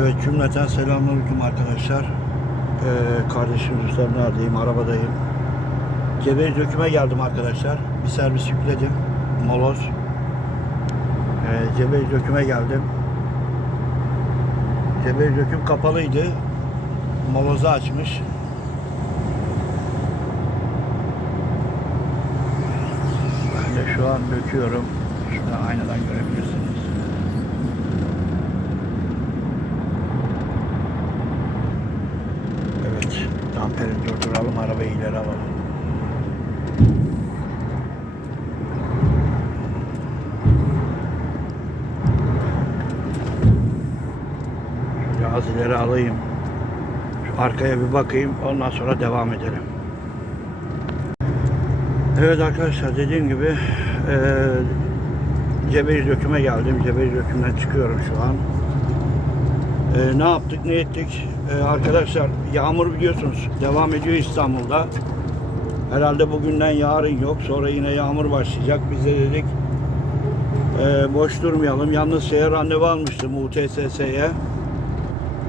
Evet cümleten selamünaleyküm arkadaşlar. Ee, kardeşim neredeyim? Arabadayım. Cebeli döküme geldim arkadaşlar. Bir servis yükledim. Moloz. Ee, Cebeli döküme geldim. Cebeli döküm kapalıydı. Molozu açmış. Ben de şu an döküyorum. Şurada aynadan görebilirsiniz. Evet. Damperi durduralım. Arabayı ileri alalım. Şöyle az ileri alayım. Şu arkaya bir bakayım. Ondan sonra devam edelim. Evet arkadaşlar dediğim gibi eee Cebeli Döküm'e geldim. Cebeli Döküm'den çıkıyorum şu an. Eee, ne yaptık ne ettik? Eee, arkadaşlar yağmur biliyorsunuz devam ediyor İstanbul'da. Herhalde bugünden yarın yok. Sonra yine yağmur başlayacak. Biz de dedik eee, boş durmayalım. Yalnız şeye randevu almıştım UTSS'ye.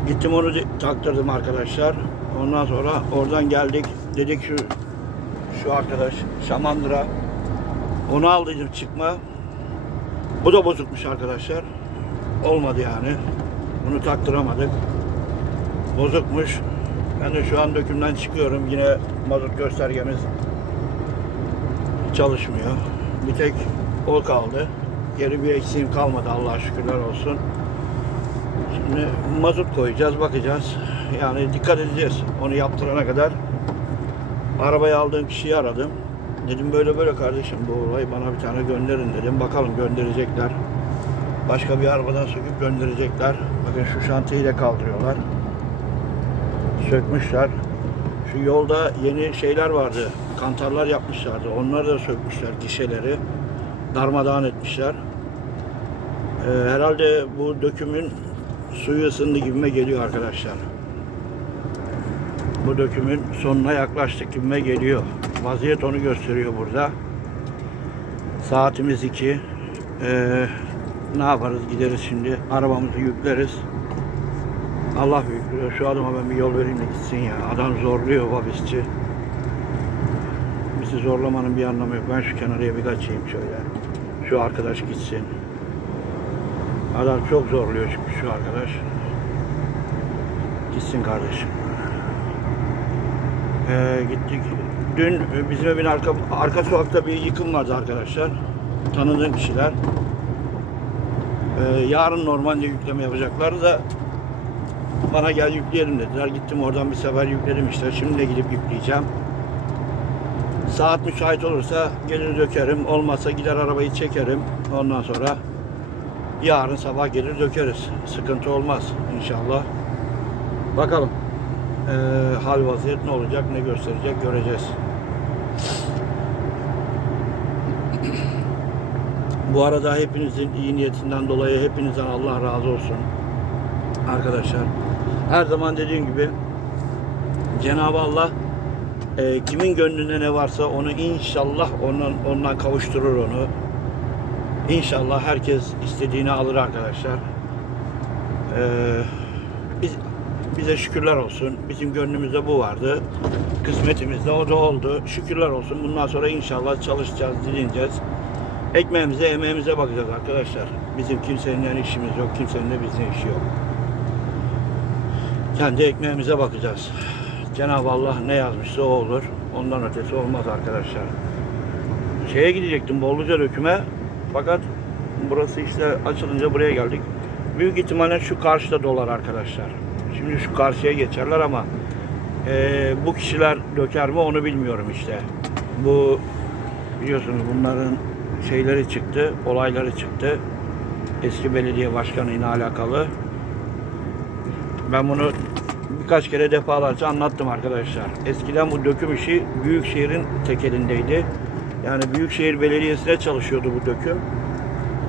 Gittim onu taktırdım arkadaşlar. Ondan sonra oradan geldik. Dedik şu şu arkadaş Şamandıra. Onu aldıydım çıkma. Bu da bozukmuş arkadaşlar. Olmadı yani. Bunu taktıramadık. Bozukmuş. Ben de şu an dökümden çıkıyorum. Yine mazot göstergemiz çalışmıyor. Bir tek o kaldı. Geri bir eksiğim kalmadı Allah'a şükürler olsun. Şimdi mazot koyacağız, bakacağız. Yani dikkat edeceğiz. Onu yaptırana kadar arabayı aldığım kişiyi aradım. Dedim böyle böyle kardeşim bu olayı bana bir tane gönderin dedim. Bakalım gönderecekler. Başka bir arabadan söküp gönderecekler. Bakın şu şantiyeyi de kaldırıyorlar. Sökmüşler. Şu yolda yeni şeyler vardı. Kantarlar yapmışlardı. Onları da sökmüşler gişeleri. Darmadağın etmişler. Ee, herhalde bu dökümün suyu ısındı gibime geliyor arkadaşlar. Bu dökümün sonuna yaklaştık gibime geliyor. Vaziyet onu gösteriyor burada. Saatimiz 2. Ee, ne yaparız? Gideriz şimdi. Arabamızı yükleriz. Allah büyük. Şu adama ben bir yol vereyim de gitsin ya. Adam zorluyor vabisçi. Bizi zorlamanın bir anlamı yok. Ben şu kenarıya bir kaçayım şöyle. Şu arkadaş gitsin. Adam çok zorluyor çünkü şu arkadaş. Gitsin kardeşim. Ee, gittik. Dün bizim evin arka, arka sokakta bir yıkım vardı arkadaşlar. Tanıdığım kişiler. Ee, yarın normalde yükleme yapacaklar da bana gel yükleyelim dediler. Gittim oradan bir sefer yükledim işte. Şimdi de gidip yükleyeceğim. Saat müsait olursa gelir dökerim. Olmazsa gider arabayı çekerim. Ondan sonra yarın sabah gelir dökeriz. Sıkıntı olmaz inşallah. Bakalım. Ee, hal vaziyet ne olacak, ne gösterecek göreceğiz. Bu arada hepinizin iyi niyetinden dolayı hepinizden Allah razı olsun. Arkadaşlar her zaman dediğim gibi Cenab-ı Allah e, kimin gönlünde ne varsa onu inşallah ondan, ondan kavuşturur onu. İnşallah herkes istediğini alır arkadaşlar. Ee, biz bize şükürler olsun. Bizim gönlümüzde bu vardı. Kısmetimizde o da oldu. Şükürler olsun. Bundan sonra inşallah çalışacağız, dilineceğiz. Ekmeğimize, emeğimize bakacağız arkadaşlar. Bizim kimsenin işimiz yok, kimsenin de bizden işi yok. Kendi ekmeğimize bakacağız. Cenab-ı Allah ne yazmışsa o olur. Ondan ötesi olmaz arkadaşlar. Şeye gidecektim Bolluca döküme. Fakat burası işte açılınca buraya geldik. Büyük ihtimalle şu karşıda dolar arkadaşlar. Şimdi şu karşıya geçerler ama eee, bu kişiler döker mi onu bilmiyorum işte. Bu biliyorsunuz bunların şeyleri çıktı, olayları çıktı. Eski belediye başkanıyla alakalı. Ben bunu birkaç kere defalarca anlattım arkadaşlar. Eskiden bu döküm işi Büyükşehir'in tek elindeydi. Yani Büyükşehir Belediyesi'ne çalışıyordu bu döküm.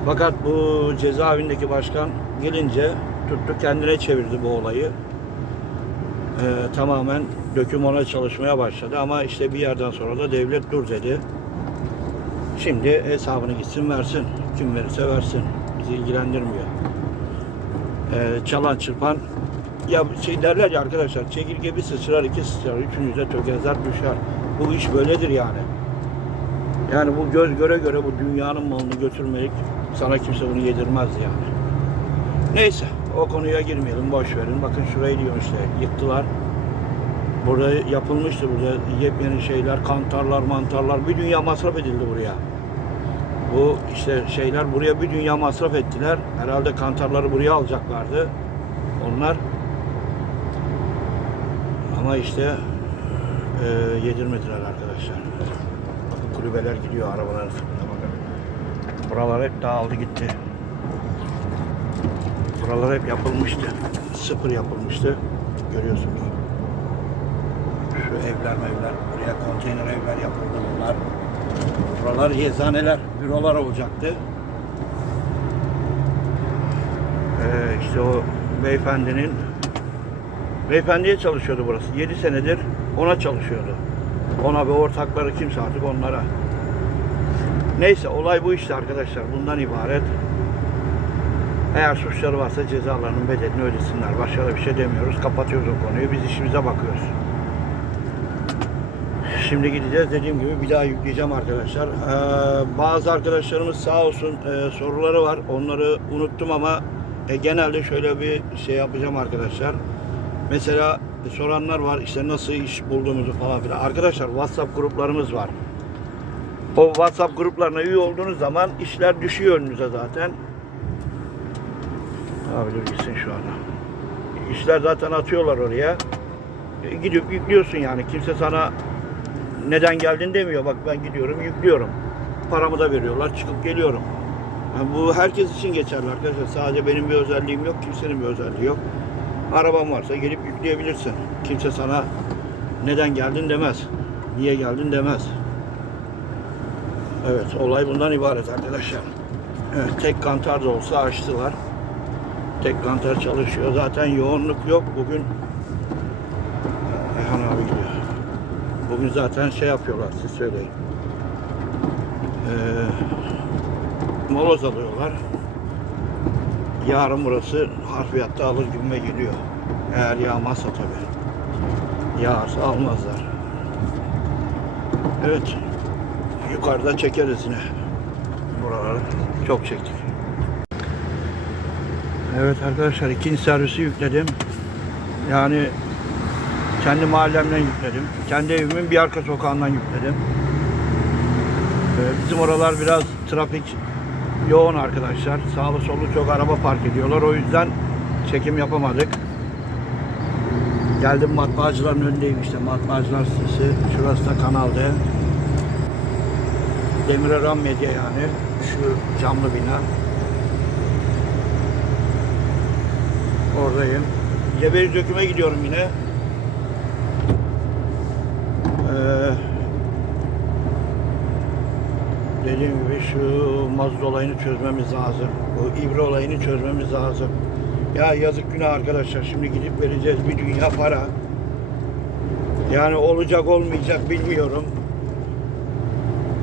Fakat bu cezaevindeki başkan gelince tuttu kendine çevirdi bu olayı. Ee, tamamen döküm ona çalışmaya başladı ama işte bir yerden sonra da devlet dur dedi. Şimdi hesabını gitsin versin. Kim verirse versin. Bizi ilgilendirmiyor. e, çalan çırpan ya şey derler ya arkadaşlar çekirge bir sıçrar iki sıçrar üçüncüde tökezler düşer. Bu iş böyledir yani. Yani bu göz göre göre bu dünyanın malını götürmelik sana kimse bunu yedirmez yani. Neyse o konuya girmeyelim boş verin. Bakın şurayı diyorum işte yıktılar. Burada yapılmıştı burada yepyeni şeyler, kantarlar, mantarlar bir dünya masraf edildi buraya. Bu işte şeyler buraya bir dünya masraf ettiler. Herhalde kantarları buraya alacaklardı. Onlar ama işte e, yedirmediler arkadaşlar. Kulübeler gidiyor arabaların. Buralar hep dağıldı gitti. Buralar hep yapılmıştı. Sıfır yapılmıştı. Görüyorsunuz. Şu evler mevler, buraya konteyner evler yapıldı bunlar. Buralar yezaneler, bürolar olacaktı. Ee, işte o beyefendinin beyefendiye çalışıyordu burası. 7 senedir ona çalışıyordu. Ona ve ortakları kimse artık onlara. Neyse olay bu işte arkadaşlar. Bundan ibaret. Eğer suçları varsa cezalarının bedelini ödesinler. Başka da bir şey demiyoruz. Kapatıyoruz o konuyu. Biz işimize bakıyoruz. Şimdi gideceğiz. Dediğim gibi bir daha yükleyeceğim arkadaşlar. Ee, bazı arkadaşlarımız sağ olsun e, soruları var. Onları unuttum ama e, genelde şöyle bir şey yapacağım arkadaşlar. Mesela soranlar var işte nasıl iş bulduğumuzu falan filan. Arkadaşlar WhatsApp gruplarımız var. O WhatsApp gruplarına üye olduğunuz zaman işler düşüyor önünüze zaten. Abi gitsin şu anda. İşler zaten atıyorlar oraya. E, gidip yüklüyorsun yani. Kimse sana neden geldin demiyor. Bak ben gidiyorum yüklüyorum. Paramı da veriyorlar. Çıkıp geliyorum. Yani bu herkes için geçerli arkadaşlar. Sadece benim bir özelliğim yok. Kimsenin bir özelliği yok. Araban varsa gelip yükleyebilirsin. Kimse sana neden geldin demez. Niye geldin demez. Evet olay bundan ibaret arkadaşlar. Evet, tek kantar da olsa açtılar. Tek kantar çalışıyor. Zaten yoğunluk yok. Bugün Ayhan abi gidiyor. Bugün zaten şey yapıyorlar siz söyleyin. Ee, moloz alıyorlar. Yarın burası harfiyatta alır gibime geliyor. Eğer yağmazsa tabii. Yağarsa almazlar. Evet. Yukarıda çekeriz yine. Buraları çok çektik. Evet arkadaşlar ikinci servisi yükledim. Yani kendi mahallemden yükledim. Kendi evimin bir arka sokağından yükledim. Ee, bizim oralar biraz trafik yoğun arkadaşlar. Sağlı sollu çok araba park ediyorlar. O yüzden çekim yapamadık. Geldim matbaacıların önündeyim işte. Matbaacılar sitesi. Şurası da Kanal D. Demirören Medya yani. Şu camlı bina. Oradayım. Cebeli döküme gidiyorum yine. Ee, dediğim gibi şu mazot olayını çözmemiz lazım. Bu ibre olayını çözmemiz lazım. Ya yazık günah arkadaşlar. Şimdi gidip vereceğiz bir dünya para. Yani olacak olmayacak bilmiyorum.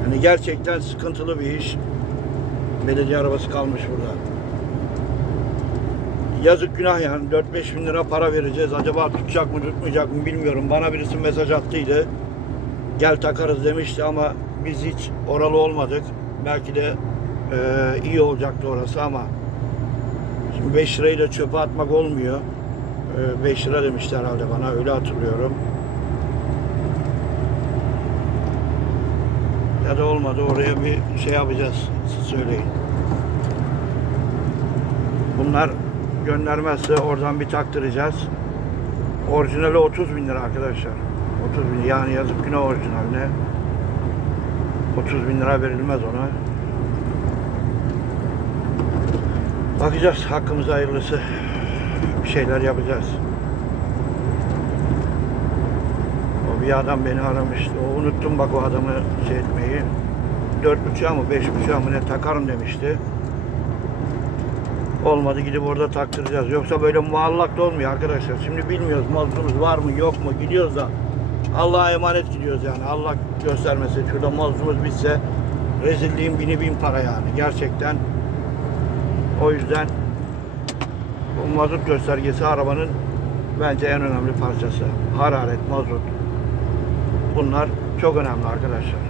Yani gerçekten sıkıntılı bir iş. Belediye arabası kalmış burada. Yazık günah yani 4-5 bin lira para vereceğiz. Acaba tutacak mı tutmayacak mı bilmiyorum. Bana birisi mesaj attıydı. Gel takarız demişti ama biz hiç oralı olmadık. Belki de e, iyi olacaktı orası ama şimdi 5 lirayı çöpe atmak olmuyor. E, 5 lira demişti herhalde bana öyle hatırlıyorum. Ya da olmadı oraya bir şey yapacağız. Siz söyleyin. Bunlar göndermezse oradan bir taktıracağız. Orijinali 30 bin lira arkadaşlar. 30 bin yani yazık günah orijinaline. 30 bin lira verilmez ona. Bakacağız hakkımıza hayırlısı. Bir şeyler yapacağız. O bir adam beni aramıştı. O unuttum bak o adamı şey etmeyi. 4.5'a mı 5.5'a mı ne takarım demişti. Olmadı gidip orada taktıracağız. Yoksa böyle muallakta olmuyor arkadaşlar. Şimdi bilmiyoruz mazlumuz var mı yok mu gidiyoruz da Allah'a emanet gidiyoruz yani. Allah göstermesin. Şurada mazlumuz bitse rezilliğin bini bin para yani. Gerçekten o yüzden Bu mazot göstergesi arabanın bence en önemli parçası. Hararet, mazot. Bunlar çok önemli arkadaşlar.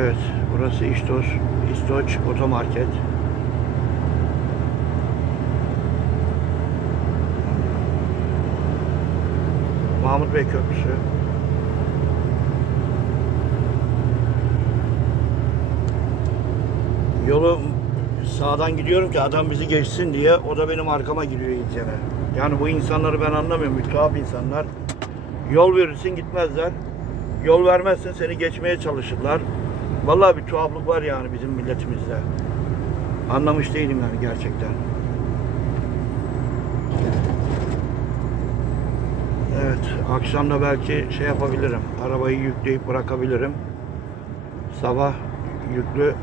Evet, burası İstoç, İstoç Otomarket. Mahmut Bey Köprüsü. Yolu sağdan gidiyorum ki adam bizi geçsin diye o da benim arkama giriyor iyicene. Yani bu insanları ben anlamıyorum. Tuhaf insanlar. Yol verirsin gitmezler. Yol vermezsen seni geçmeye çalışırlar. Vallahi bir tuhaflık var yani bizim milletimizde. Anlamış değilim yani gerçekten. Evet, akşam da belki şey yapabilirim. Arabayı yükleyip bırakabilirim. Sabah yüklü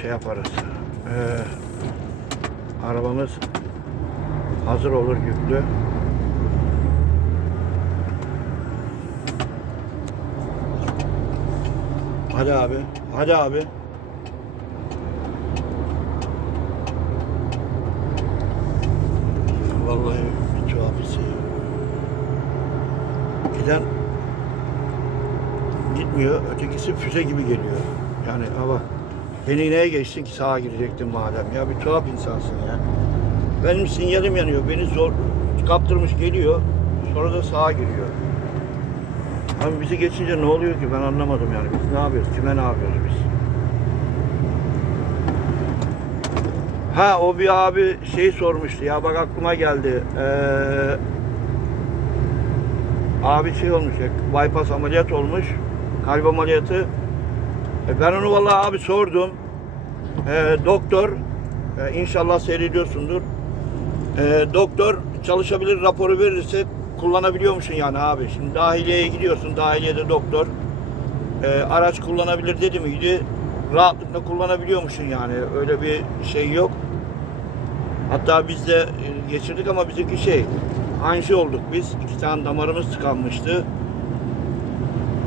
şey yaparız. Ee, arabamız hazır olur yüklü. Hadi abi, hadi abi. Vallahi bir tuhaf hissediyorum. Giden gitmiyor, ötekisi füze gibi geliyor. Yani bak, beni neye geçtin ki sağa girecektin madem ya bir tuhaf insansın ya. Benim sinyalim yanıyor, beni zor kaptırmış geliyor, sonra da sağa giriyor. Abi bizi geçince ne oluyor ki ben anlamadım yani. Biz ne yapıyoruz? Kime ne yapıyoruz biz? Ha o bir abi şey sormuştu ya bak aklıma geldi. Ee, abi şey olmuş ya bypass ameliyat olmuş. Kalp ameliyatı. E, ben onu vallahi abi sordum. Ee, doktor e, inşallah seyrediyorsundur. Ee, doktor çalışabilir raporu verirse kullanabiliyor musun yani abi? Şimdi dahiliyeye gidiyorsun. Dahiliyede doktor e, araç kullanabilir dedi miydi? Rahatlıkla kullanabiliyor musun yani? Öyle bir şey yok. Hatta biz de e, geçirdik ama bizimki şey anji olduk biz. İki tane damarımız tıkanmıştı.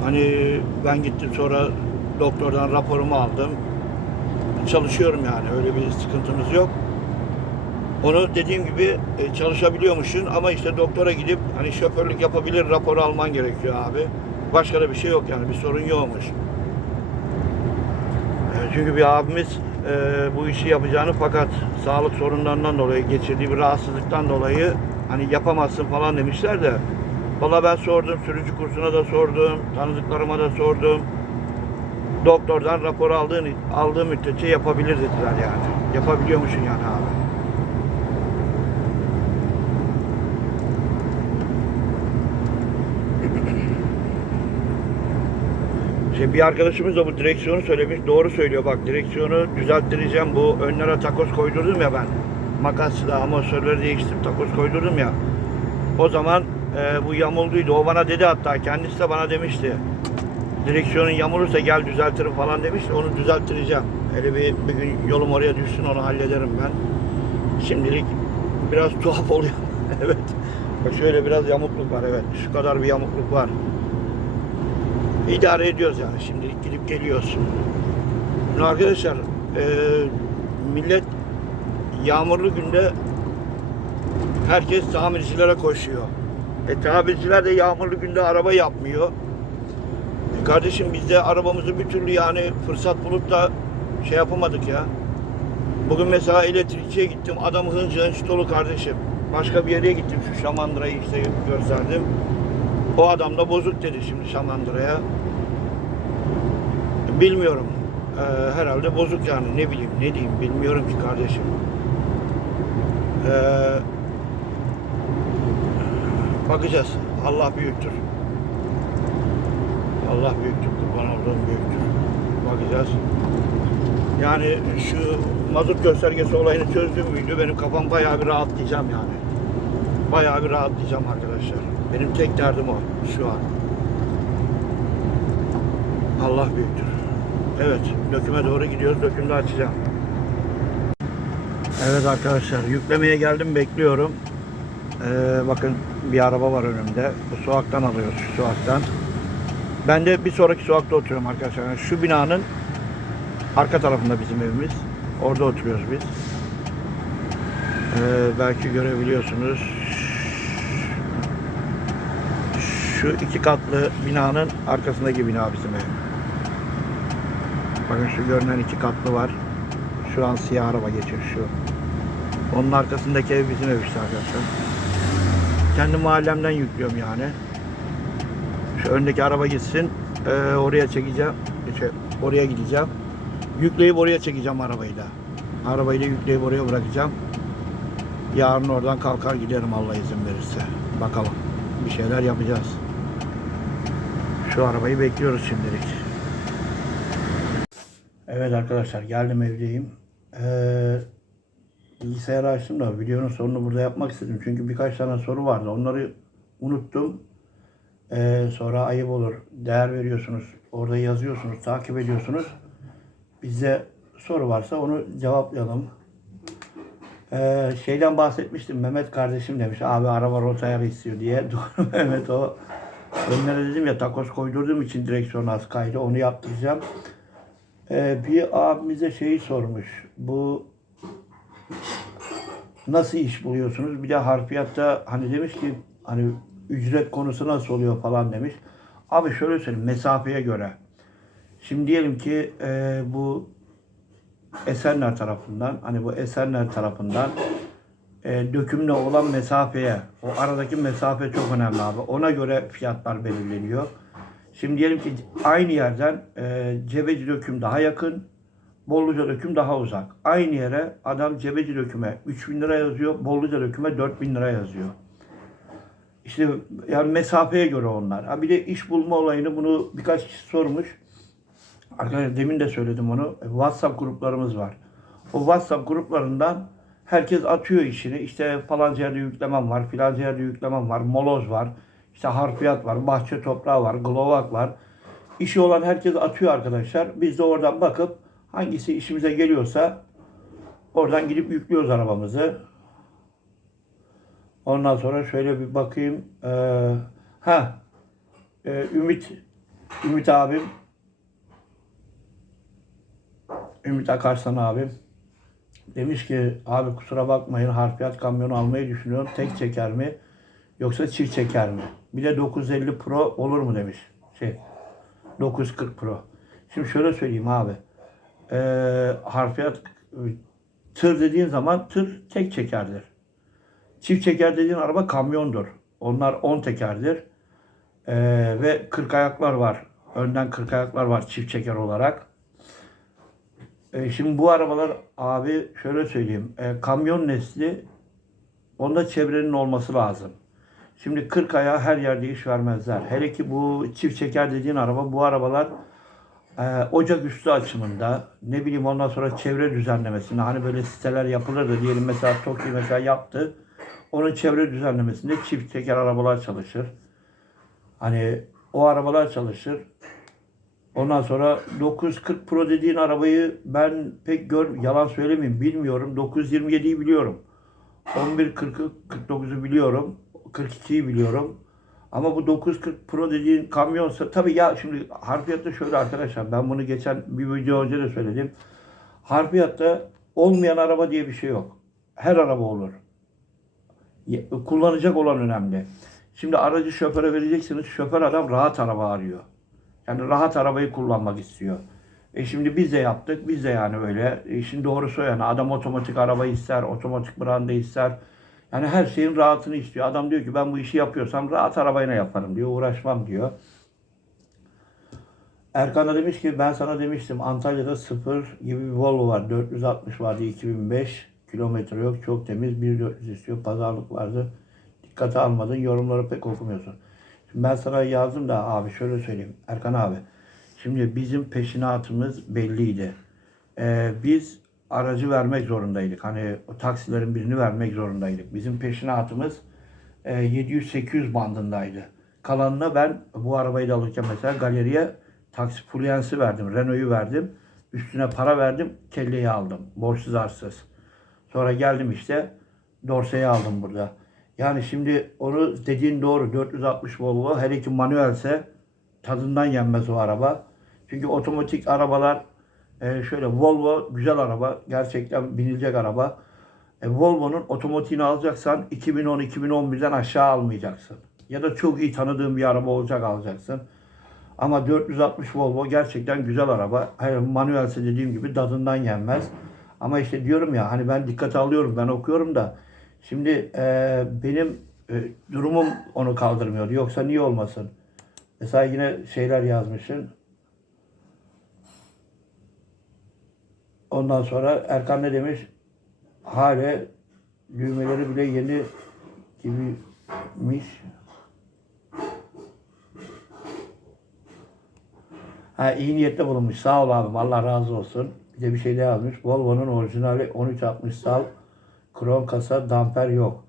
Hani ben gittim sonra doktordan raporumu aldım. Çalışıyorum yani öyle bir sıkıntımız yok. Onu dediğim gibi e, çalışabiliyormuşsun ama işte doktora gidip hani şoförlük yapabilir raporu alman gerekiyor abi. Başka da bir şey yok yani bir sorun yokmuş. E, Çünkü bir abimiz e, bu işi yapacağını fakat sağlık sorunlarından dolayı geçirdiği bir rahatsızlıktan dolayı hani yapamazsın falan demişler de valla ben sordum sürücü kursuna da sordum tanıdıklarıma da sordum doktordan rapor aldığın aldığı müddetçe yapabilir dediler yani yapabiliyormuşsun yani abi. Şey bir arkadaşımız da bu direksiyonu söylemiş. Doğru söylüyor bak direksiyonu düzelttireceğim. Bu önlere takoz koydurdum ya ben. Makasla amortisörleri değiştirip takoz koydurdum ya. O zaman e, bu yamulduydu. O bana dedi hatta kendisi de bana demişti. Direksiyonun yamulursa gel düzeltirim falan demişti. Onu düzelttireceğim. Hele bir, bir gün yolum oraya düşsün onu hallederim ben. Şimdilik biraz tuhaf oluyor. evet. Bak şöyle biraz yamukluk var evet. Şu kadar bir yamukluk var. İdare ediyoruz yani şimdilik gidip geliyoruz. Şimdi arkadaşlar e, millet yağmurlu günde herkes tamircilere koşuyor. E tamirciler de yağmurlu günde araba yapmıyor. E, kardeşim biz de arabamızı bir türlü yani fırsat bulup da şey yapamadık ya. Bugün mesela elektrikçiye gittim. Adam hınç hınç dolu kardeşim. Başka bir yere gittim. Şu Şamandıra'yı işte gösterdim. O adam da bozuk dedi şimdi Şamandıra'ya. Bilmiyorum. Ee, herhalde bozuk yani. Ne bileyim ne diyeyim bilmiyorum ki kardeşim. Ee, bakacağız. Allah büyüktür. Allah büyüktür. Kurban olduğum büyüktür. Bakacağız. Yani şu mazot göstergesi olayını çözdüğüm müydü benim kafam bayağı bir rahatlayacağım yani. Bayağı bir rahatlayacağım arkadaşlar. Benim tek derdim o şu an. Allah büyüktür. Evet, döküme doğru gidiyoruz. Dökümde açacağım. Evet arkadaşlar, yüklemeye geldim, bekliyorum. Ee, bakın bir araba var önümde. Bu sokaktan alıyoruz, şu sokaktan. Ben de bir sonraki sokakta oturuyorum arkadaşlar. Yani şu binanın arka tarafında bizim evimiz. Orada oturuyoruz biz. Ee, belki görebiliyorsunuz. Şu iki katlı binanın arkasındaki bina bizim ev. Bakın şu görünen iki katlı var. Şu an siyah araba geçiyor şu. Onun arkasındaki ev bizim ev işte arkadaşlar. Kendi mahallemden yüklüyorum yani. Şu öndeki araba gitsin. Ee, oraya çekeceğim. Şey, oraya gideceğim. Yükleyip oraya çekeceğim arabayı da. Arabayı da yükleyip oraya bırakacağım. Yarın oradan kalkar giderim Allah izin verirse. Bakalım. Bir şeyler yapacağız. Şu arabayı bekliyoruz şimdilik. Evet arkadaşlar geldim evdeyim. Ee, bilgisayarı açtım da videonun sonunu burada yapmak istedim. Çünkü birkaç tane soru vardı. Onları unuttum. Ee, sonra ayıp olur. Değer veriyorsunuz. Orada yazıyorsunuz. Takip ediyorsunuz. Bize soru varsa onu cevaplayalım. Ee, şeyden bahsetmiştim. Mehmet kardeşim demiş. Abi araba rota ayarı istiyor diye. Doğru Mehmet o. Önlere dedim ya takos koydurduğum için direksiyon az kaydı. Onu yaptıracağım. Ee, bir abimize şeyi sormuş. Bu nasıl iş buluyorsunuz? Bir de harfiyatta hani demiş ki hani ücret konusu nasıl oluyor falan demiş. Abi şöyle söyleyeyim mesafeye göre. Şimdi diyelim ki e, bu Esenler tarafından hani bu Esenler tarafından e, dökümle olan mesafeye o aradaki mesafe çok önemli abi. Ona göre fiyatlar belirleniyor. Şimdi diyelim ki aynı yerden e, Cebeci döküm daha yakın, Bolluca döküm daha uzak. Aynı yere adam Cebeci döküme 3000 lira yazıyor, Bolluca döküme 4000 lira yazıyor. İşte yani mesafeye göre onlar. Ha bir de iş bulma olayını bunu birkaç kişi sormuş. Arkadaşlar demin de söyledim onu. E, WhatsApp gruplarımız var. O WhatsApp gruplarından herkes atıyor işini. İşte falanca yerde yüklemem var, filanca yerde yüklemem var, moloz var, işte harfiyat var, bahçe toprağı var, glovak var. İşi olan herkes atıyor arkadaşlar. Biz de oradan bakıp hangisi işimize geliyorsa oradan gidip yüklüyoruz arabamızı. Ondan sonra şöyle bir bakayım. Ee, ha, ee, Ümit, Ümit abim Ümit Akarsan abim demiş ki abi kusura bakmayın harfiyat kamyonu almayı düşünüyorum. Tek çeker mi yoksa çift çeker mi? Bir de 950 Pro olur mu demiş. Şey 940 Pro. Şimdi şöyle söyleyeyim abi. Ee, harfiyat tır dediğin zaman tır tek çekerdir. Çift çeker dediğin araba kamyondur. Onlar 10 tekerdir. Ee, ve 40 ayaklar var. Önden 40 ayaklar var çift çeker olarak. E, şimdi bu arabalar abi şöyle söyleyeyim. E, kamyon nesli onda çevrenin olması lazım. Şimdi 40 ayağı her yerde iş vermezler. Hele ki bu çift çeker dediğin araba bu arabalar e, ocak üstü açımında ne bileyim ondan sonra çevre düzenlemesinde hani böyle siteler yapılır da diyelim mesela TOKİ mesela yaptı. Onun çevre düzenlemesinde çift teker arabalar çalışır. Hani o arabalar çalışır. Ondan sonra 940 Pro dediğin arabayı ben pek gör yalan söylemeyeyim bilmiyorum. 927'yi biliyorum. 1140'ı 49'u biliyorum. 42'yi biliyorum. Ama bu 940 Pro dediğin kamyonsa tabii ya şimdi harfiyatta şöyle arkadaşlar ben bunu geçen bir video önce de söyledim. Harfiyatta olmayan araba diye bir şey yok. Her araba olur. Kullanacak olan önemli. Şimdi aracı şoföre vereceksiniz. Şoför adam rahat araba arıyor. Yani rahat arabayı kullanmak istiyor. E şimdi biz de yaptık. Biz de yani öyle. E şimdi doğrusu yani adam otomatik araba ister, otomatik branda ister. Yani her şeyin rahatını istiyor. Adam diyor ki ben bu işi yapıyorsam rahat arabayla yaparım diyor. Uğraşmam diyor. Erkan da demiş ki ben sana demiştim Antalya'da sıfır gibi bir Volvo var. 460 vardı 2005. Kilometre yok. Çok temiz. 1400 istiyor. Pazarlık vardı. Dikkate almadın. Yorumları pek okumuyorsun. Şimdi ben sana yazdım da abi şöyle söyleyeyim. Erkan abi. Şimdi bizim peşinatımız belliydi. Ee, biz aracı vermek zorundaydık. Hani o taksilerin birini vermek zorundaydık. Bizim peşinatımız e, 700-800 bandındaydı. Kalanına ben bu arabayı da alırken mesela galeriye taksi fulyensi verdim. Renault'yu verdim. Üstüne para verdim. Kelleyi aldım. Borçsuz arsız. Sonra geldim işte Dorse'yi aldım burada. Yani şimdi onu dediğin doğru. 460 Volvo hele ki manuelse tadından yenmez o araba. Çünkü otomatik arabalar e, şöyle Volvo güzel araba. Gerçekten binilecek araba. E, Volvo'nun otomotiğini alacaksan 2010-2011'den aşağı almayacaksın. Ya da çok iyi tanıdığın bir araba olacak alacaksın. Ama 460 Volvo gerçekten güzel araba. Hayır, manuelse dediğim gibi dadından yenmez. Ama işte diyorum ya hani ben dikkate alıyorum, ben okuyorum da. Şimdi e, benim e, durumum onu kaldırmıyor. Yoksa niye olmasın? Mesela yine şeyler yazmışsın. Ondan sonra Erkan ne demiş? Hale düğmeleri bile yeni gibiymiş. Ha iyi niyette bulunmuş. Sağ ol abim. Allah razı olsun. Bir de bir şey daha yazmış. Volvo'nun orijinali 1360 sal krom kasa damper yok.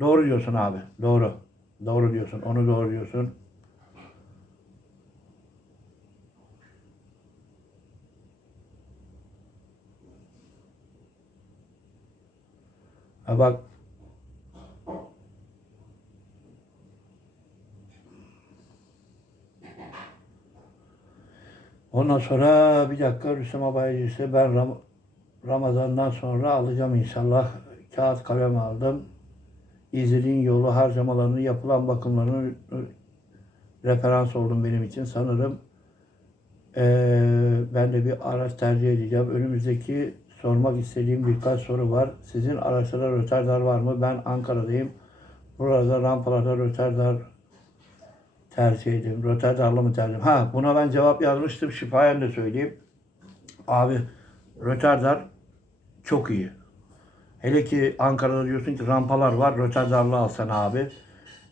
Doğru diyorsun abi. Doğru. Doğru diyorsun. Onu doğru diyorsun. Ha bak Ondan sonra bir dakika Rüstem Abaycısı ben Ram- Ramazan'dan sonra alacağım inşallah. Kağıt kalem aldım. İzlediğin yolu harcamalarını yapılan bakımlarını referans oldum benim için sanırım. Ee, ben de bir araç tercih edeceğim. Önümüzdeki sormak istediğim birkaç soru var. Sizin araçlara rötardar var mı? Ben Ankara'dayım. Burada rampalarda rötardar tercih edeyim. Röterdarlı mı tercih? Ha buna ben cevap yazmıştım. Şifayen de söyleyeyim. Abi röterdar çok iyi. Hele ki Ankara'da diyorsun ki rampalar var. Röterdarlı alsan abi.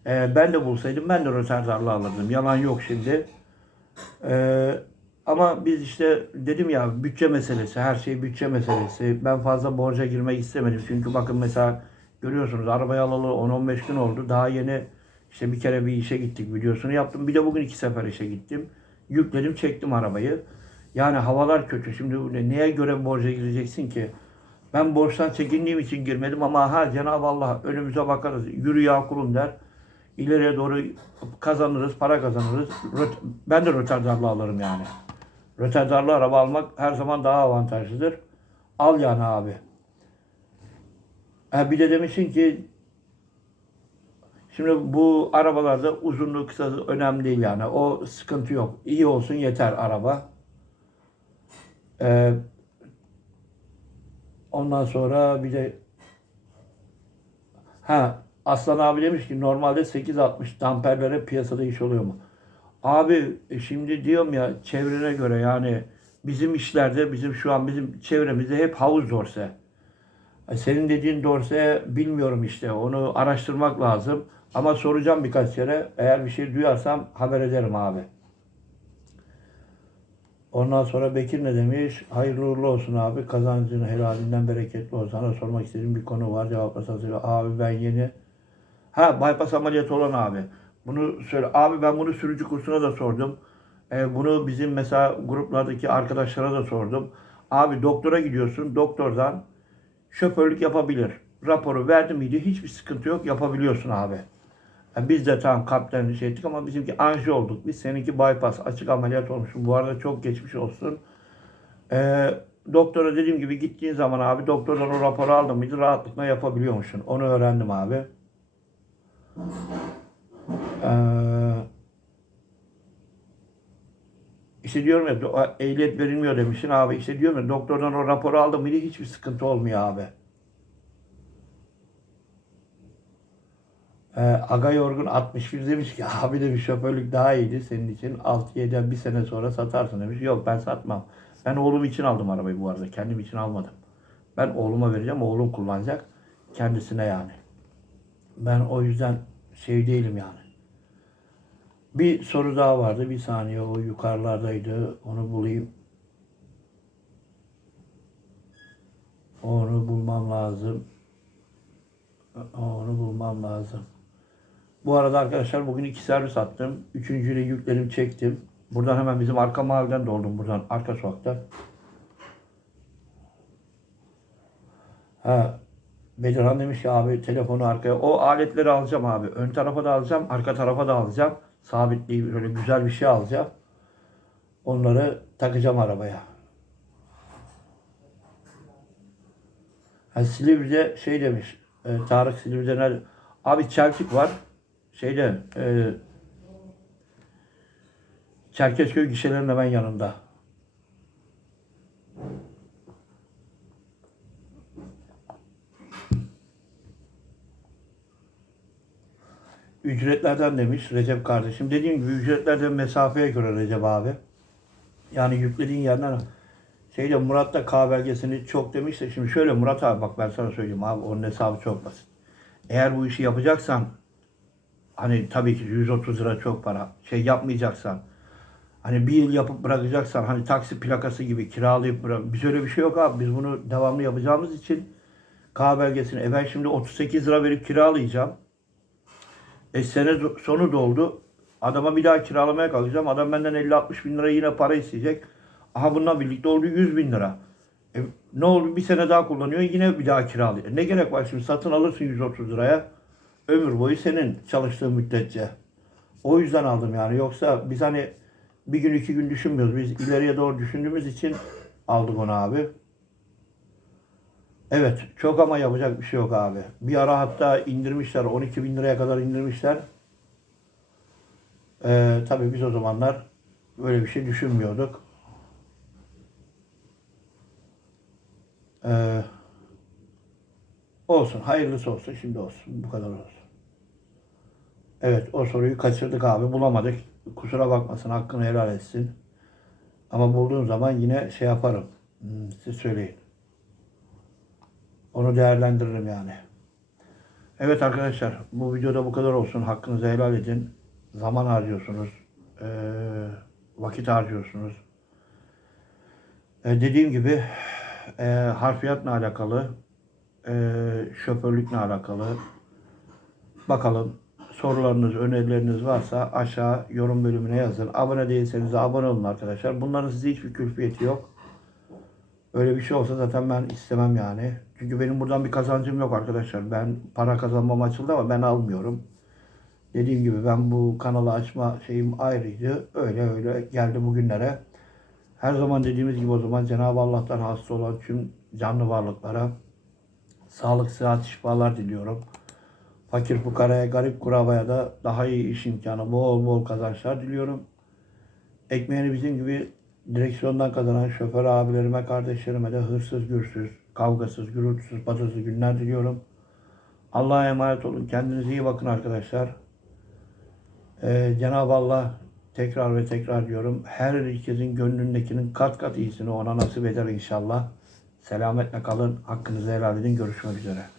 Ee, ben de bulsaydım ben de röterdarlı alırdım. Yalan yok şimdi. Ee, ama biz işte dedim ya bütçe meselesi, her şey bütçe meselesi. Ben fazla borca girmek istemedim. Çünkü bakın mesela görüyorsunuz arabayı alalı 10-15 gün oldu. Daha yeni işte bir kere bir işe gittik videosunu yaptım. Bir de bugün iki sefer işe gittim. Yükledim çektim arabayı. Yani havalar kötü. Şimdi neye göre borca gireceksin ki? Ben borçtan çekindiğim için girmedim ama ha Cenab-ı Allah önümüze bakarız. Yürü ya kulum der. İleriye doğru kazanırız, para kazanırız. Ben de röterdarlı alırım yani. Röterdarlı araba almak her zaman daha avantajlıdır. Al yani abi. Ha bir de demişsin ki Şimdi bu arabalarda uzunluğu kısası önemli değil yani. O sıkıntı yok. İyi olsun yeter araba. Ee, ondan sonra bir de ha Aslan abi demiş ki normalde 860 damperlere piyasada iş oluyor mu? Abi e, şimdi diyorum ya çevrene göre yani bizim işlerde bizim şu an bizim çevremizde hep havuz dorse. E, Senin dediğin dorse bilmiyorum işte. Onu araştırmak lazım. Ama soracağım birkaç kere. Eğer bir şey duyarsam haber ederim abi. Ondan sonra Bekir ne demiş? Hayırlı uğurlu olsun abi. Kazancını helalinden bereketli olsun. Sana sormak istediğim bir konu var. Söyle. Abi ben yeni... Ha bypass ameliyatı olan abi. Bunu söyle. Abi ben bunu sürücü kursuna da sordum. E, bunu bizim mesela gruplardaki arkadaşlara da sordum. Abi doktora gidiyorsun. Doktordan şoförlük yapabilir. Raporu verdi miydi hiçbir sıkıntı yok yapabiliyorsun abi. Ya biz de tamam kalpten şey ettik ama bizimki anji olduk. Biz seninki bypass açık ameliyat olmuş. Bu arada çok geçmiş olsun. Ee, doktora dediğim gibi gittiğin zaman abi doktordan o raporu aldın mıydı rahatlıkla yapabiliyormuşsun. Onu öğrendim abi. Ee, işte diyorum ya ehliyet verilmiyor demişsin abi. İşte diyorum ya doktordan o raporu aldın mıydı hiçbir sıkıntı olmuyor abi. Ee, Aga Yorgun 61 demiş ki abi demiş şoförlük daha iyiydi senin için 6-7 bir sene sonra satarsın demiş. Yok ben satmam. Ben oğlum için aldım arabayı bu arada. Kendim için almadım. Ben oğluma vereceğim. Oğlum kullanacak. Kendisine yani. Ben o yüzden şey değilim yani. Bir soru daha vardı. Bir saniye o yukarılardaydı. Onu bulayım. Onu bulmam lazım. Onu bulmam lazım. Bu arada arkadaşlar bugün iki servis attım. Üçüncüyle yüklerim çektim. Buradan hemen bizim arka mahalleden doldum. Buradan arka sokaktan. Ha, Bedirhan demiş ki abi telefonu arkaya. O aletleri alacağım abi. Ön tarafa da alacağım, arka tarafa da alacağım. Sabitliği böyle güzel bir şey alacağım. Onları takacağım arabaya. Yani Silivri'de şey demiş. E, Tarık Silivri'de nerede? Abi Çeltik var. Şeyde e, Çerkezköy gişelerinde ben yanında. Ücretlerden demiş Recep kardeşim. Dediğim gibi ücretlerden mesafeye göre Recep abi. Yani yüklediğin yerden şeyde Murat da K belgesini çok demişse şimdi şöyle Murat abi bak ben sana söyleyeyim abi onun hesabı çok basit. Eğer bu işi yapacaksan hani tabii ki 130 lira çok para. Şey yapmayacaksan hani bir yıl yapıp bırakacaksan hani taksi plakası gibi kiralayıp bırak. Biz öyle bir şey yok abi. Biz bunu devamlı yapacağımız için K belgesini e ben şimdi 38 lira verip kiralayacağım. E sene sonu doldu. Adama bir daha kiralamaya kalkacağım. Adam benden 50-60 bin lira yine para isteyecek. Aha bununla birlikte oldu 100 bin lira. E, ne oldu? Bir sene daha kullanıyor. Yine bir daha kiralıyor. E, ne gerek var şimdi? Satın alırsın 130 liraya. Ömür boyu senin çalıştığın müddetçe. O yüzden aldım yani. Yoksa biz hani bir gün iki gün düşünmüyoruz. Biz ileriye doğru düşündüğümüz için aldık onu abi. Evet. Çok ama yapacak bir şey yok abi. Bir ara hatta indirmişler. 12 bin liraya kadar indirmişler. Ee, tabii biz o zamanlar böyle bir şey düşünmüyorduk. Ee, olsun. Hayırlısı olsun. Şimdi olsun. Bu kadar olsun. Evet. O soruyu kaçırdık abi. Bulamadık. Kusura bakmasın. Hakkını helal etsin. Ama bulduğum zaman yine şey yaparım. Hmm, siz söyleyin. Onu değerlendiririm yani. Evet arkadaşlar. Bu videoda bu kadar olsun. Hakkınızı helal edin. Zaman harcıyorsunuz. Ee, vakit harcıyorsunuz. Ee, dediğim gibi e, harfiyatla alakalı, e, şoförlükle alakalı. Bakalım sorularınız, önerileriniz varsa aşağı yorum bölümüne yazın. Abone değilseniz de abone olun arkadaşlar. Bunların size hiçbir külfiyeti yok. Öyle bir şey olsa zaten ben istemem yani. Çünkü benim buradan bir kazancım yok arkadaşlar. Ben para kazanmam açıldı ama ben almıyorum. Dediğim gibi ben bu kanalı açma şeyim ayrıydı. Öyle öyle geldi bugünlere. Her zaman dediğimiz gibi o zaman Cenab-ı Allah'tan hasta olan tüm canlı varlıklara sağlık, sıhhat, şifalar diliyorum. Fakir fukaraya, garip kurabaya da daha iyi iş imkanı, bol bol kazançlar diliyorum. Ekmeğini bizim gibi direksiyondan kazanan şoför abilerime, kardeşlerime de hırsız, gürsüz, kavgasız, gürültüsüz, patırsız günler diliyorum. Allah'a emanet olun. Kendinize iyi bakın arkadaşlar. Ee, Cenab-ı Allah tekrar ve tekrar diyorum. Her herkesin gönlündekinin kat kat iyisini ona nasip eder inşallah. Selametle kalın. Hakkınızı helal edin. Görüşmek üzere.